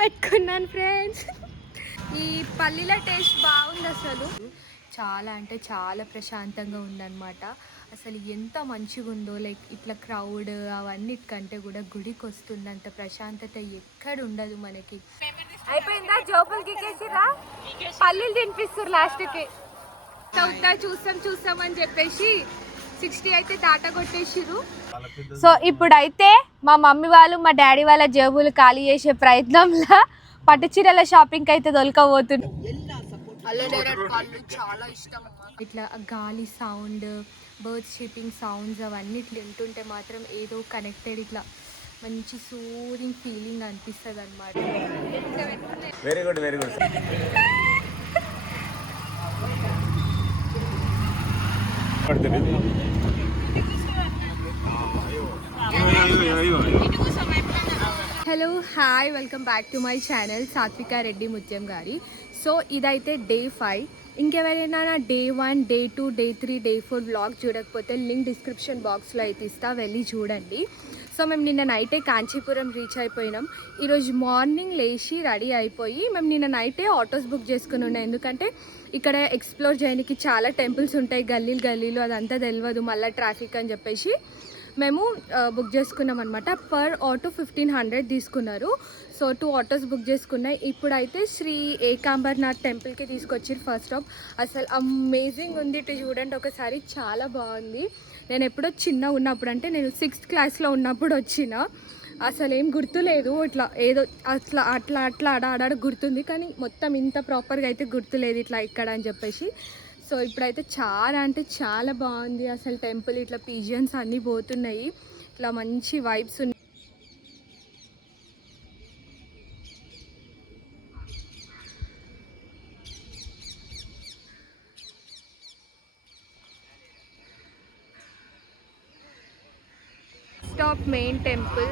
పెట్టుకున్నాను ఫ్రెండ్స్. ఈ పల్లీల టేస్ట్ బాగుంది అసలు. చాలా అంటే చాలా ప్రశాంతంగా ఉందన్నమాట. అసలు ఎంత మంచిగా ఉందో, లైక్ ఇట్లా క్రౌడ్ అవన్నిటికంటే కూడా గుడికి వస్తున్నంత ప్రశాంతత ఎక్కడ ఉండదు మనకి. అయిపోయిందా? జోపులు గీకేసిరా, పల్లీలు తినిపిస్తారు లాస్ట్కి. చూస్తాం అని చెప్పేసి 60 అయితే దాట కొట్టేసిరు. సో ఇప్పుడైతే మా మమ్మీ వాళ్ళు మా డాడీ వాళ్ళ జేబులు ఖాళీ చేసే ప్రయత్నంలో పట్టు చీరల షాపింగ్ అయితే దొరకబోతుంది. చాలా ఇష్టం ఇట్లా గాలి సౌండ్, బర్డ్స్ షిప్పింగ్ సౌండ్స్ అవన్నీ ఇట్లా వింటుంటే మాత్రం ఏదో కనెక్టెడ్, ఇట్లా మంచి సూదింగ్ ఫీలింగ్ అనిపిస్తుంది అనమాట. Very good very good. Hello hi, welcome back to my channel సాత్విక రెడ్డి ముత్యం గారి. సో ఇదైతే డే 5. ఇంకెవరైనా day 1, day 2, day 3, day 4 vlog చూడకపోతే లింక్ డిస్క్రిప్షన్ బాక్స్లో అయితే ఇస్తా, వెళ్ళి చూడండి. సో మేము నిన్న నైటే కాంచీపురం రీచ్ అయిపోయినాం. ఈరోజు మార్నింగ్ లేచి రెడీ అయిపోయి మేము నిన్న నైటే ఆటోస్ బుక్ చేసుకుని ఉన్నాం. ఎందుకంటే ఇక్కడ ఎక్స్ప్లోర్ చేయడానికి చాలా టెంపుల్స్ ఉంటాయి, గల్లీలు అదంతా తెలియదు, మళ్ళీ ట్రాఫిక్ అని చెప్పేసి మేము బుక్ చేసుకున్నాం అనమాట. పర్ ఆటో 1500 తీసుకున్నారు. సో 2 ఆటోస్ బుక్ చేసుకున్నాయి. ఇప్పుడైతే శ్రీ ఏకాంబర్నాథ్ టెంపుల్కి తీసుకొచ్చారు ఫస్ట్ స్టాప్. అసలు అమేజింగ్ ఉంది, ఇటు చూడండి ఒకసారి, చాలా బాగుంది. నేను ఎప్పుడో చిన్న ఉన్నప్పుడు, అంటే నేను 6th క్లాస్లో ఉన్నప్పుడు వచ్చిన, అసలు ఏం గుర్తులేదు. ఇట్లా ఏదో అట్లా ఆడాడ గుర్తుంది, కానీ మొత్తం ఇంత ప్రాపర్గా అయితే గుర్తులేదు ఇట్లా ఇక్కడ అని చెప్పేసి. సో ఇప్పుడైతే చాలా అంటే చాలా బాగుంది అసలు టెంపుల్. ఇట్లా పిజియన్స్ అన్నీ పోతున్నాయి, ఇట్లా మంచి వైబ్స్ ఉన్నాయి. Stop main temple.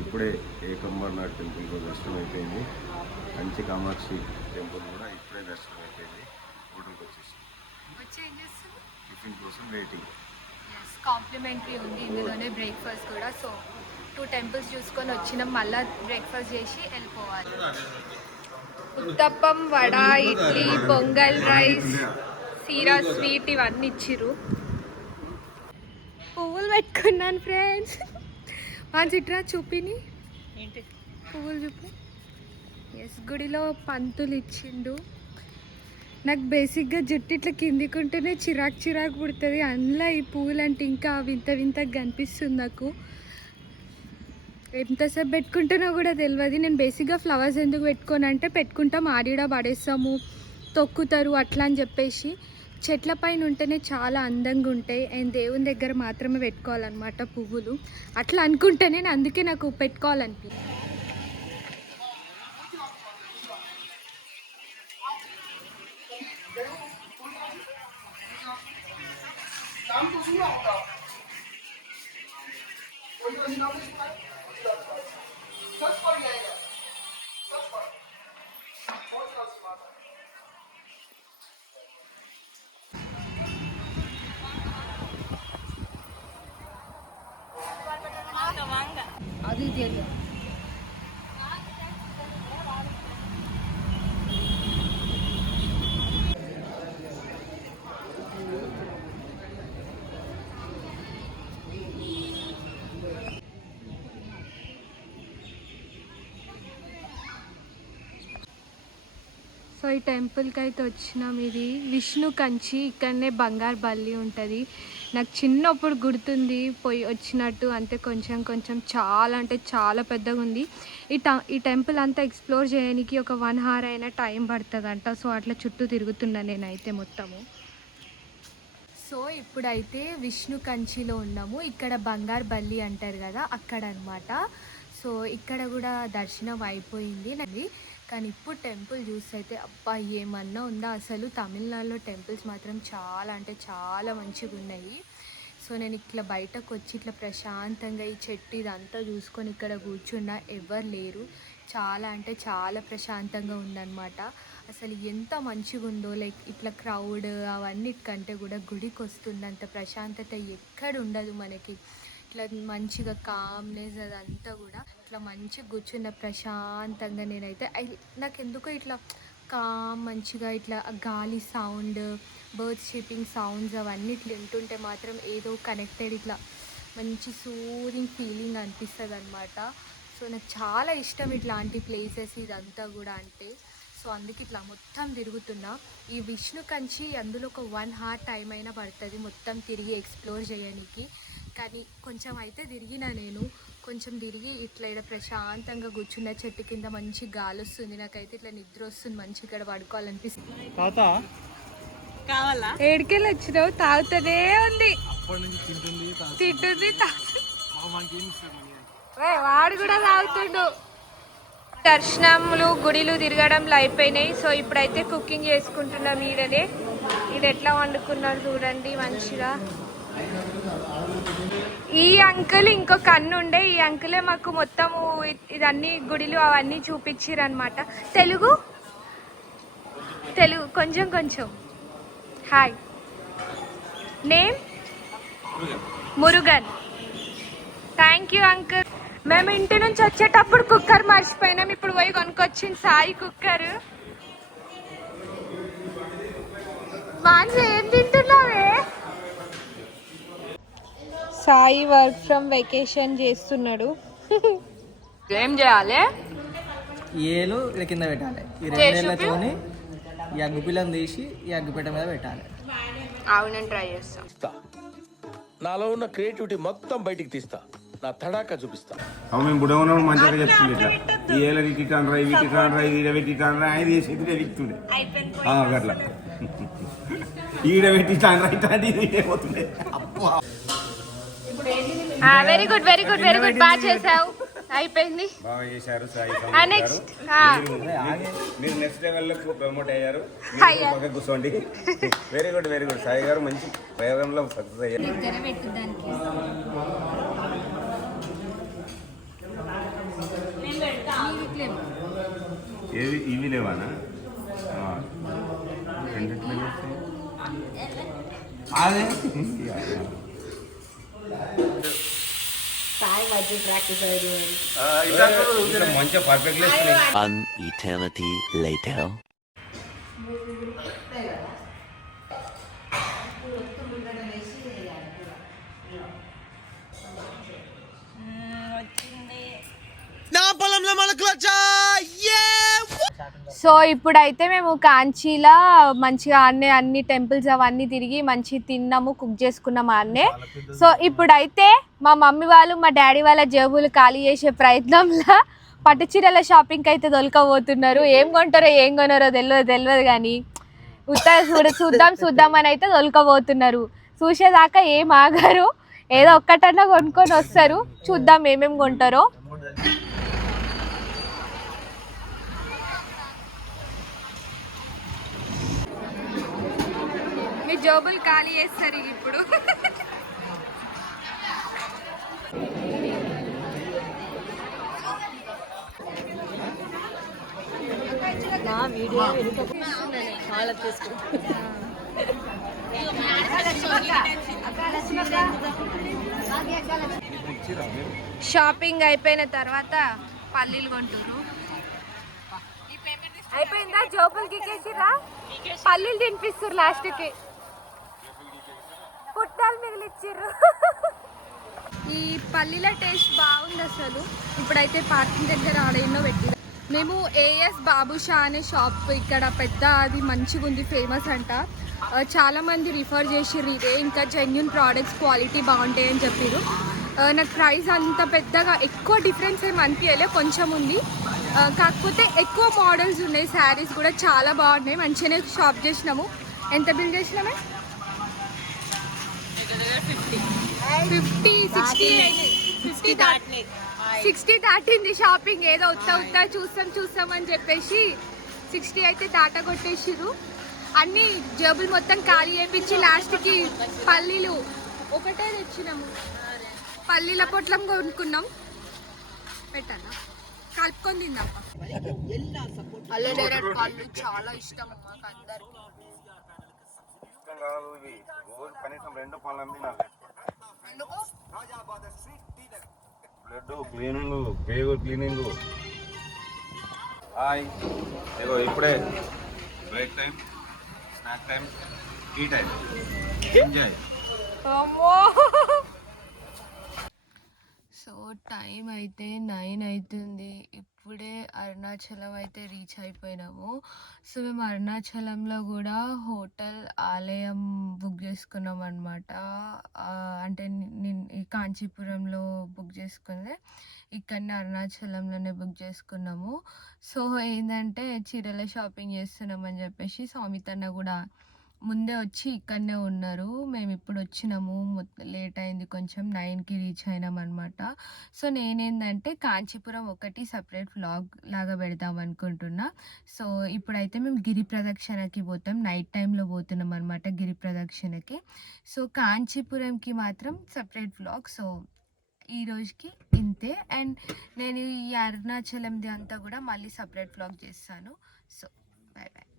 ఇప్పుడే ఏకాంబర్నాథ్ టెంపుల్కి దర్శనం అయిపోయింది. కంచి కామాక్షి టెంపుల్ కూడా ఇప్పుడే దర్శనం అయిపోయింది. హోటల్కి వచ్చేసి టిఫిన్ కోసం వెయిటింగ్. కాంప్లిమెంటరీ ఉంది ఇందులోనే, బ్రేక్ఫాస్ట్ కూడా. సో 2 టెంపుల్స్ చూసుకొని వచ్చినాం, మళ్ళీ బ్రేక్ఫాస్ట్ చేసి వెళ్ళిపోవాలి. ఉత్తప్పం, వడ, ఇడ్లీ, పొంగల్, రైస్, సీరా స్వీట్ ఇవన్నీ ఇచ్చిర్రు. పువ్వులు పెట్టుకున్నాను ఫ్రెండ్స్. మా చిట్రా చూపిని పువ్వులు చూపి. ఎస్, గుడిలో పంతులు ఇచ్చిండు. నాకు బేసిక్గా జుట్టు ఇట్లా కిందికుంటేనే చిరాకు పుడుతుంది. అందులో ఈ పువ్వులు అంటే ఇంకా వింతగా కనిపిస్తుంది నాకు. ఎంతసేపు పెట్టుకుంటానో కూడా తెలియదు. నేను బేసిక్గా ఫ్లవర్స్ ఎందుకు పెట్టుకోనంటే, పెట్టుకుంటాం ఆడిడా పడేస్తాము, తొక్కుతారు అట్లా అని చెప్పేసి. చెట్ల పైన ఉంటేనే చాలా అందంగా ఉంటాయి, అండ్ దేవుని దగ్గర మాత్రమే పెట్టుకోవాలన్నమాట పువ్వులు. అట్లా అనుకుంటేనే అందుకే నాకు పెట్టుకోవాలనిపి. అది తెలియదు. సో ఈ టెంపుల్కి అయితే వచ్చినాం. ఇది విష్ణు కంచి, ఇక్కడనే బంగారు బల్లి ఉంటుంది. నాకు చిన్నప్పుడు గుర్తుంది పోయి వచ్చినట్టు, అంతే కొంచెం చాలా అంటే చాలా పెద్దగా ఉంది. ఈ టెంపుల్ అంతా ఎక్స్ప్లోర్ చేయడానికి ఒక 1 hour అయినా టైం పడుతుందంట. సో అట్లా చుట్టూ తిరుగుతున్నా నేనైతే మొత్తము. సో ఇప్పుడైతే విష్ణు కంచిలో ఉన్నాము. ఇక్కడ బంగారు బల్లి అంటారు కదా, అక్కడ అనమాట. సో ఇక్కడ కూడా దర్శనం అయిపోయింది నాది. కానీ ఇప్పుడు టెంపుల్ చూస్తే అయితే అబ్బా ఏమన్నా ఉందా అసలు. తమిళనాడులో టెంపుల్స్ మాత్రం చాలా అంటే చాలా మంచిగా ఉన్నాయి. సో సో నేను ఇట్లా బయటకు వచ్చి ఇట్లా ప్రశాంతంగా ఈ చెట్టు ఇదంతా చూసుకొని ఇక్కడ కూర్చున్నా, ఎవరు లేరు. చాలా అంటే చాలా ప్రశాంతంగా ఉందన్నమాట. అసలు ఎంత మంచిగా ఉందో, లైక్ ఇట్లా క్రౌడ్ అవన్నిటికంటే కూడా గుడికి వస్తున్నంత ప్రశాంతత ఎక్కడ ఉండదు మనకి. ఇట్లా మంచిగా కామ్నెస్ అదంతా కూడా ఇట్లా మంచిగా కూర్చున్న ప్రశాంతంగా నేనైతే నాకు ఎందుకో ఇట్లా కామ్ మంచిగా ఇట్లా గాలి సౌండ్, బర్డ్స్ షిప్పింగ్ సౌండ్స్ అవన్నీ ఇట్లా వింటుంటే మాత్రం ఏదో కనెక్టెడ్ ఇట్లా మంచి సూదింగ్ ఫీలింగ్ అనిపిస్తుంది అనమాట. సో నాకు చాలా ఇష్టం ఇట్లాంటి ప్లేసెస్ ఇదంతా కూడా అంటే. సో అందుకే ఇట్లా మొత్తం తిరుగుతున్నా. ఈ విష్ణు కంచి అందులో ఒక 1 hour టైం అయినా పడుతుంది మొత్తం తిరిగి ఎక్స్ప్లోర్ చేయడానికి. కానీ కొంచెం అయితే తిరిగినా నేను, కొంచెం తిరిగి ఇట్లా ఇక్కడ ప్రశాంతంగా కూర్చున్న చెట్టు కింద మంచి గాలి వస్తుంది. నాకైతే ఇట్లా నిద్ర వస్తుంది, మంచి ఇక్కడ పడుకోవాలనిపిస్తుంది. ఏడికెళ్ళి వచ్చినావు? తాగుతూనే ఉంది, తింటుంది, వాడు కూడా తాగుతుండు. దర్శనములు గుడిలు తిరగడంలో అయిపోయినాయి. సో ఇప్పుడైతే కుకింగ్ చేసుకుంటున్నాం. ఈడనే ఇది ఎట్లా వండుకున్నారు చూడండి మంచిగా. ఈ అంకుల్ ఇంకొక అన్న ఉండే, ఈ అంకులే మాకు మొత్తము ఇదన్నీ గుడిలు అవన్నీ చూపించారు అనమాట. తెలుగు కొంచెం కొంచెం. Hi, name Murugan. Thank you uncle. మేము ఇంటి నుంచి వచ్చేటప్పుడు కుక్కర్ మర్చిపోయినాం, ఇప్పుడు పోయి కొనుక్కొచ్చింది సాయి కుక్కర్. ఏం తింటున్నావే? సాయి వర్క్ ఫ్రమ్ వెకేషన్ చేస్తున్నాడు. ఏం చేయాలి? ఏలు ఇలా కింద పెట్టాలి. ఈ 2 నెలలతోని ఈ అగ్గుపిల్లని తీసి ఈ అగ్గుపేట మీద పెట్టాలి. అవును, ట్రై చేస్తా. నాలో ఉన్న క్రియేటివిటీ మొత్తం బయటికి తీస్తా, నా తడాకా చూపిస్తా. అవు మేము బుడవన మంచిగా చెప్తుంది ఇట్లా ఈ ఏళ్ళ వీటి కానరా ఈ వీటి కానరా ఈడ పెట్టి కానరా ఆయన చేసి ఇదే విక్తుండే అట్లా ఈడ పెట్టి కానరా ఇట్లా పోతుండే. Very good very good very good, బాగా చేసావు, అయిపోయింది. బాగా చేశారు సాయి. నెక్స్ట్ మీరు నెక్స్ట్ లెవెల్ ప్రమోట్ అయ్యారు. కూర్చోండి. Very good very good. Sai గారు మంచి ప్రయోగంలో సక్సెస్ అయ్యారు. ఏవి ఇవి లేవానా? అదే మంచిగా perfect. An eternity later. So ఇప్పుడైతే మేము కాంచీలా మంచిగా అన్ని టెంపుల్స్ అవన్నీ తిరిగి మంచి తిన్నాము, కుక్ చేసుకున్నాము అన్నే. సో ఇప్పుడైతే మా మమ్మీ వాళ్ళు మా డాడీ వాళ్ళ జేబులు ఖాళీ చేసే ప్రయత్నంలో పట్టు చీరల షాపింగ్కి అయితే దొరకబోతున్నారు. ఏం కొంటారో ఏం కొనారో తెలియదు కానీ చూద్దాం అని అయితే దొరకబోతున్నారు. చూసేదాకా ఏం ఆగారు, ఏదో ఒక్కటన్నా కొనుక్కొని వస్తారు. చూద్దాం ఏమేమి కొంటారో. మీ జోబులు ఖాళీ చేస్తారు ఇప్పుడు. షాపింగ్ అయిపోయిన తర్వాత పల్లీలు కొంటారు. అయిపోయిందా? జోబులు గికేసిరా, పల్లీలు తినిపిస్తారు, లాస్ట్కి పుట్టాలు మిగిలిచ్చిర్రు. ఈ పల్లీల టేస్ట్ బాగుంది అసలు. ఇప్పుడైతే పార్కింగ్ దగ్గర ఆడైనా పెట్టిరు. మేము ఏఎస్ బాబుషా అనే షాప్ ఇక్కడ పెద్ద, అది మంచిగా ఉంది, ఫేమస్ అంట. చాలామంది రిఫర్ చేసిర్రు ఇదే, ఇంకా జెన్యున్ ప్రోడక్ట్స్, క్వాలిటీ బాగుంటాయి అని చెప్పారు. నాకు ప్రైస్ అంత పెద్దగా ఎక్కువ డిఫరెన్స్ ఏమి అనిపించలే, కొంచెం ఉంది. కాకపోతే ఎక్కువ మోడల్స్ ఉన్నాయి, శారీస్ కూడా చాలా బాగున్నాయి. మంచిగానే షాప్ చేసినాము. ఎంత బిల్ చేసినామే? 60 దాటింది షాపింగ్. ఏదో ఉత్తా చూస్తాం అని చెప్పేసి 60 అయితే దాటా కొట్టేసిరు. అన్ని జేబులు మొత్తం ఖాళీ చేయించి లాస్ట్కి పల్లీలు ఒకటే తెచ్చినాము. పల్లీల పొట్లం కొనుక్కున్నాం. పెట్టాలా కలుపుకొని తిందాం. అల్లనేరేడు పళ్ళు చాలా ఇష్టం మాకు అందరికి. ఇష్టం కాదు ఇవి, రోజు కనీసం 2 పళ్ళు అమ్మి నాకు ఎందుకు? బ్లడ్ క్లీనింగ్, పేగు క్లీనింగ్. హాయ్, ఇగో ఇప్పుడే break time, snack time, tea time. Enjoy. So time అయితే 9 అవుతుంది. ఇప్పుడే అరుణాచలం అయితే రీచ్ అయిపోయినాము. సో మేము అరుణాచలంలో కూడా హోటల్ ఆలయం బుక్ చేసుకున్నాం అనమాట. అంటే నేను ఈ కాంచీపురంలో బుక్ చేసుకుందే, ఇక్కడనే అరుణాచలంలోనే బుక్ చేసుకున్నాము. సో ఏంటంటే చీరల షాపింగ్ చేస్తున్నామని చెప్పేసి సౌమితన్న కూడా ముందే వచ్చి ఇక్కడనే ఉన్నారు. మేము ఇప్పుడు వచ్చినాము, లేట్ అయింది కొంచెం, 9కి రీచ్ అయినాం అనమాట. సో నేనేంటంటే కాంచీపురం ఒకటి సపరేట్ వ్లాగ్ లాగా పెడదాం అనుకుంటున్నా. సో ఇప్పుడైతే మేము గిరి ప్రదక్షిణకి పోతాం, నైట్ టైంలో పోతున్నాం అనమాట గిరి ప్రదక్షిణకి. సో కాంచీపురంకి మాత్రం సపరేట్ వ్లాగ్. సో ఈ రోజుకి ఇంతే. అండ్ నేను ఈ అరుణాచలంది అంతా కూడా మళ్ళీ సపరేట్ వ్లాగ్ చేస్తాను. So bye bye.